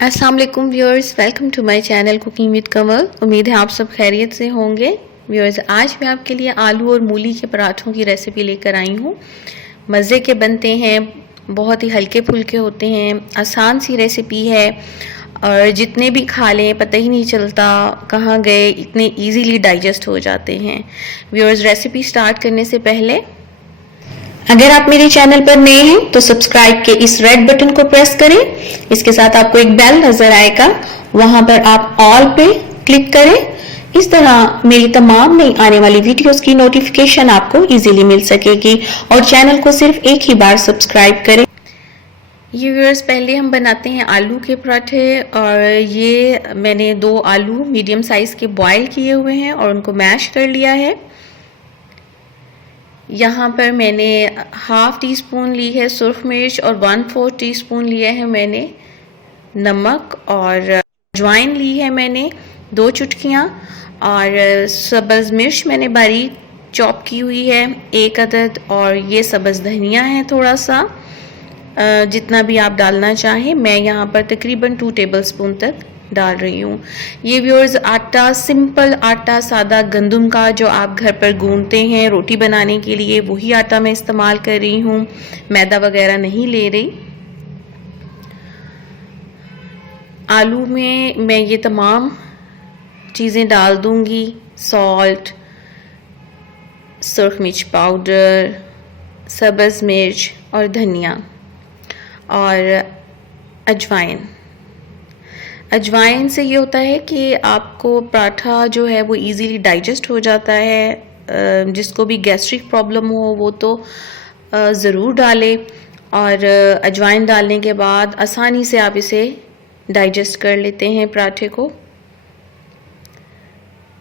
अस्सलाम वालेकुम viewers, welcome to my channel cooking with Kamal. उम्मीद है आप सब खैरियत से होंगे। व्यूअर्स, आज मैं आपके लिए आलू और मूली के पराठों की रेसिपी लेकर आई हूँ। मज़े के बनते हैं, बहुत ही हल्के फुल्के होते हैं, आसान सी रेसिपी है और जितने भी खा लें पता ही नहीं चलता कहाँ गए, इतने इजीली डाइजेस्ट हो जाते हैं। व्यूअर्स, रेसिपी स्टार्ट करने से पहले अगर आप मेरे चैनल पर नए हैं तो सब्सक्राइब के इस रेड बटन को प्रेस करें। इसके साथ आपको एक बेल नजर आएगा, वहां पर आप ऑल पे क्लिक करें। इस तरह मेरी तमाम नई आने वाली वीडियोस की नोटिफिकेशन आपको इजीली मिल सकेगी और चैनल को सिर्फ एक ही बार सब्सक्राइब करें। ये व्यूअर्स, पहले हम बनाते हैं आलू के पराठे और ये मैंने 2 आलू मीडियम साइज के बॉयल किए हुए हैं और उनको मैश कर लिया है। यहाँ पर मैंने हाफ टी स्पून ली है सुरख मिर्च और 1/4 टीस्पून लिया है मैंने नमक और अजवाइन ली है मैंने 2 चुटकियाँ और सब्ज़ मिर्च मैंने बारीक चॉप की हुई है 1 अदद और ये सब्ज़ धनिया है थोड़ा सा, जितना भी आप डालना चाहें। मैं यहाँ पर तकरीबन 2 टेबलस्पून तक डाल रही हूँ। ये व्यूअर्स, आटा सिंपल आटा सादा गंदम का जो आप घर पर गूंथते हैं रोटी बनाने के लिए, वही आटा मैं इस्तेमाल कर रही हूँ, मैदा वगैरह नहीं ले रही। आलू में मैं ये तमाम चीज़ें डाल दूँगी, सॉल्ट, सुरख मिर्च पाउडर, सब्ज़ मिर्च और धनिया और अजवाइन। अजवाइन से ये होता है कि आपको पराठा जो है वो इजीली डाइजेस्ट हो जाता है। जिसको भी गैस्ट्रिक प्रॉब्लम हो वो तो ज़रूर डालें और अजवाइन डालने के बाद आसानी से आप इसे डाइजेस्ट कर लेते हैं पराठे को।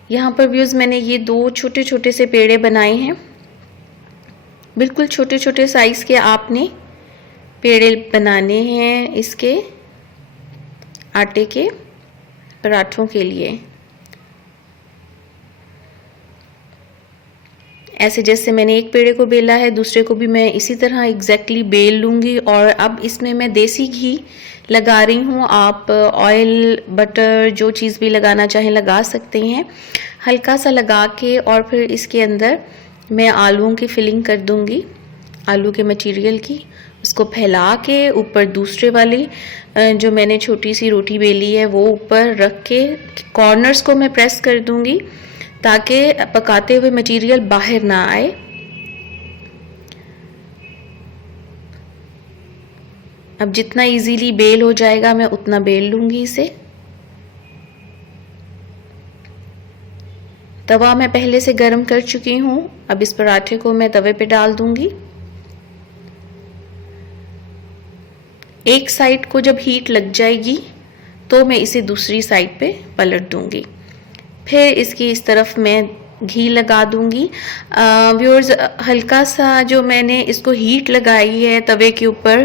यहाँ पर व्यूज़, मैंने ये 2 छोटे छोटे से पेड़े बनाए हैं। बिल्कुल छोटे छोटे साइज़ के आपने पेड़े बनाने हैं इसके आटे के पराठों के लिए। ऐसे जैसे मैंने एक पेड़े को बेला है, दूसरे को भी मैं इसी तरह एग्जैक्टली बेल लूँगी और अब इसमें मैं देसी घी लगा रही हूँ। आप ऑयल बटर जो चीज़ भी लगाना चाहें लगा सकते हैं। हल्का सा लगा के और फिर इसके अंदर मैं आलूओं की फिलिंग कर दूँगी, आलू के मटेरियल की। उसको फैला के ऊपर दूसरे वाली जो मैंने छोटी सी रोटी बेली है वो ऊपर रख के कॉर्नर्स को मैं प्रेस कर दूंगी ताकि पकाते हुए मटेरियल बाहर ना आए। अब जितना इजीली बेल हो जाएगा मैं उतना बेल लूंगी इसे। तवा मैं पहले से गर्म कर चुकी हूँ। अब इस पराठे को मैं तवे पे डाल दूंगी। एक साइड को जब हीट लग जाएगी तो मैं इसे दूसरी साइड पे पलट दूंगी। फिर इसकी इस तरफ मैं घी लगा दूंगी। व्यूअर्स, हल्का सा जो मैंने इसको हीट लगाई है तवे के ऊपर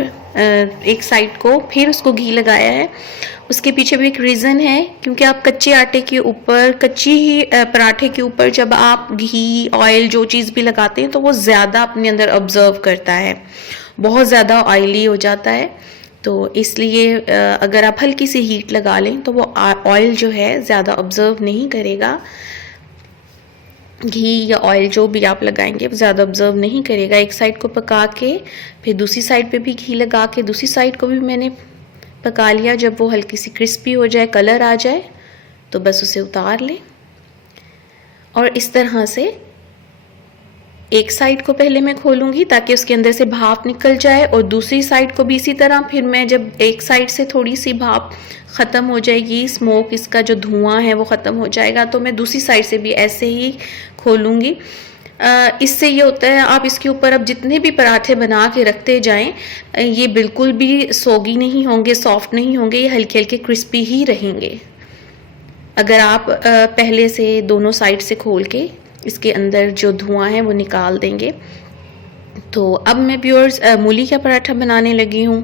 एक साइड को, फिर उसको घी लगाया है, उसके पीछे भी एक रीज़न है। क्योंकि आप कच्चे आटे के ऊपर, कच्ची ही पराठे के ऊपर जब आप घी ऑयल जो चीज़ भी लगाते हैं तो वो ज़्यादा अपने अंदर ऑब्जर्व करता है, बहुत ज़्यादा ऑयली हो जाता है। तो इसलिए अगर आप हल्की सी हीट लगा लें तो वो ऑयल जो है ज़्यादा ऑब्जर्व नहीं करेगा। घी या ऑयल जो भी आप लगाएंगे वो ज़्यादा ऑब्जर्व नहीं करेगा। एक साइड को पका के फिर दूसरी साइड पे भी घी लगा के दूसरी साइड को भी मैंने पका लिया। जब वो हल्की सी क्रिस्पी हो जाए, कलर आ जाए, तो बस उसे उतार लें। और इस तरह से एक साइड को पहले मैं खोलूंगी ताकि उसके अंदर से भाप निकल जाए और दूसरी साइड को भी इसी तरह। फिर मैं जब एक साइड से थोड़ी सी भाप ख़त्म हो जाएगी, स्मोक इसका जो धुआं है वो ख़त्म हो जाएगा, तो मैं दूसरी साइड से भी ऐसे ही खोलूंगी। इससे ये होता है आप इसके ऊपर अब जितने भी पराठे बना के रखते जाएं, ये बिल्कुल भी सोगी नहीं होंगे, सॉफ्ट नहीं होंगे, ये हल्के हल्के क्रिस्पी ही रहेंगे अगर आप पहले से दोनों साइड से खोल के इसके अंदर जो धुआं है वो निकाल देंगे। तो अब मैं व्यूअर्स मूली का पराठा बनाने लगी हूँ।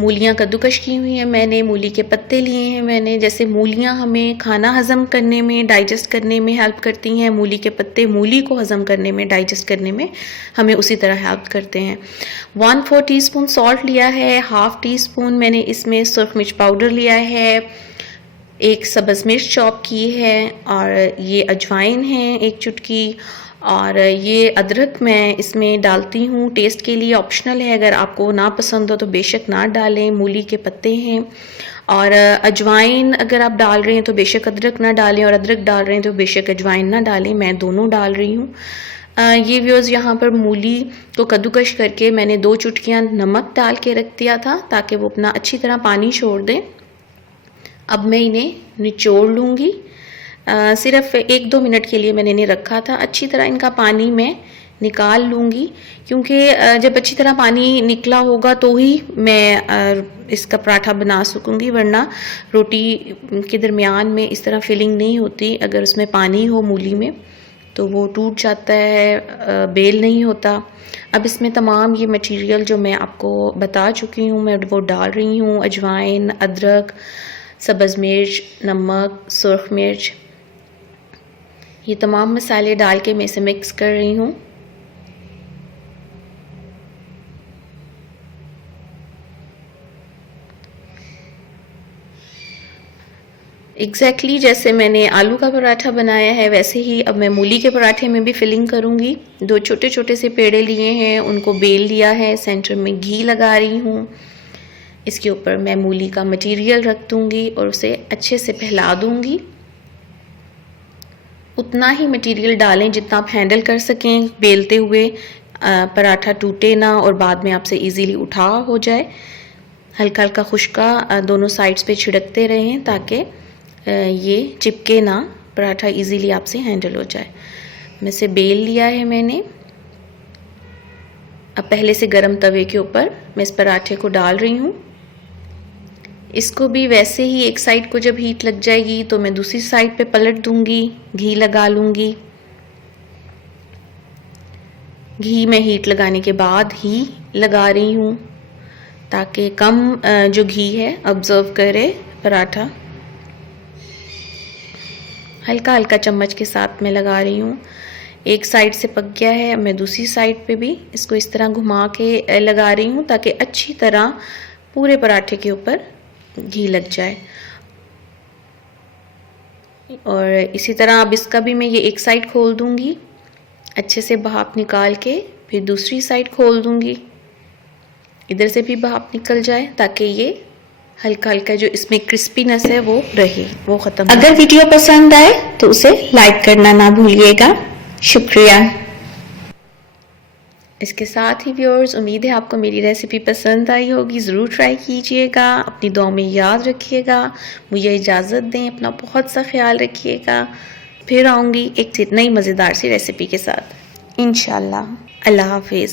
मूलियाँ कद्दूकश की हुई हैं मैंने, मूली के पत्ते लिए हैं मैंने। जैसे मूलियाँ हमें खाना हज़म करने में, डाइजेस्ट करने में हेल्प करती हैं, मूली के पत्ते मूली को हज़म करने में, डाइजेस्ट करने में हमें उसी तरह हेल्प करते हैं। 1/4 टीस्पून सॉल्ट लिया है, हाफ़ टी स्पून मैंने इसमें सुरख मिर्च पाउडर लिया है, एक सब्ज़ मिर्च चॉप की है, और ये अजवाइन है 1 चुटकी, और ये अदरक मैं इसमें डालती हूँ टेस्ट के लिए, ऑप्शनल है, अगर आपको ना पसंद हो तो बेशक ना डालें। मूली के पत्ते हैं, और अजवाइन अगर आप डाल रहे हैं तो बेशक अदरक ना डालें, और अदरक डाल रहे हैं तो बेशक अजवाइन ना डालें, मैं दोनों डाल रही हूँ। ये व्यूअर्स यहाँ पर मूली को कद्दूकश करके मैंने 2 चुटकियाँ नमक डाल के रख दिया था ताकि वो अपना अच्छी तरह पानी छोड़ दें। अब मैं इन्हें निचोड़ लूँगी, सिर्फ 1-2 मिनट के लिए मैंने इन्हें रखा था। अच्छी तरह इनका पानी मैं निकाल लूँगी, क्योंकि जब अच्छी तरह पानी निकला होगा तो ही मैं इसका पराठा बना सकूँगी, वरना रोटी के दरमियान में इस तरह फिलिंग नहीं होती। अगर उसमें पानी हो मूली में तो वो टूट जाता है, बेल नहीं होता। अब इसमें तमाम ये मटेरियल जो मैं आपको बता चुकी हूँ मैं वो डाल रही हूँ। अजवाइन, अदरक, सब्ज़ मिर्च, नमक, सुरख मिर्च, ये तमाम मसाले डाल के मैं इसे मिक्स कर रही हूँ। एग्जैक्टली जैसे मैंने आलू का पराठा बनाया है वैसे ही अब मैं मूली के पराठे में भी फिलिंग करूँगी। 2 छोटे छोटे से पेड़े लिए हैं, उनको बेल लिया है, सेंटर में घी लगा रही हूँ। इसके ऊपर मैं मूली का मटेरियल रख दूँगी और उसे अच्छे से फैला दूँगी। उतना ही मटेरियल डालें जितना आप हैंडल कर सकें, बेलते हुए पराठा टूटे ना और बाद में आपसे इजीली उठा हो जाए। हल्का हल्का खुश्का दोनों साइड्स पे छिड़कते रहें ताकि ये चिपके ना, पराठा इजीली आपसे हैंडल हो जाए। मैं से बेल लिया है मैंने। अब पहले से गरम तवे के ऊपर मैं इस पराठे को डाल रही हूँ। इसको भी वैसे ही एक साइड को जब हीट लग जाएगी तो मैं दूसरी साइड पे पलट दूंगी, घी लगा लूँगी। घी मैं हीट लगाने के बाद ही लगा रही हूँ ताकि कम जो घी है ऑब्जर्व करे पराठा। हल्का हल्का चम्मच के साथ मैं लगा रही हूँ। एक साइड से पक गया है, मैं दूसरी साइड पे भी इसको इस तरह घुमा के लगा रही हूँ ताकि अच्छी तरह पूरे पराठे के ऊपर घी लग जाए। और इसी तरह अब इसका भी मैं ये एक साइड खोल दूंगी, अच्छे से भाप निकाल के फिर दूसरी साइड खोल दूंगी, इधर से भी भाप निकल जाए ताकि ये हल्का हल्का जो इसमें क्रिस्पीनेस है वो रहे, वो ख़त्म। अगर वीडियो पसंद आए तो उसे लाइक करना ना भूलिएगा। शुक्रिया। इसके साथ ही व्यूअर्स, उम्मीद है आपको मेरी रेसिपी पसंद आई होगी। ज़रूर ट्राई कीजिएगा, अपनी दुआ में याद रखिएगा। मुझे इजाज़त दें, अपना बहुत सा ख्याल रखिएगा। फिर आऊँगी एक नई मज़ेदार सी रेसिपी के साथ इंशाल्लाह। अल्लाह हाफिज़।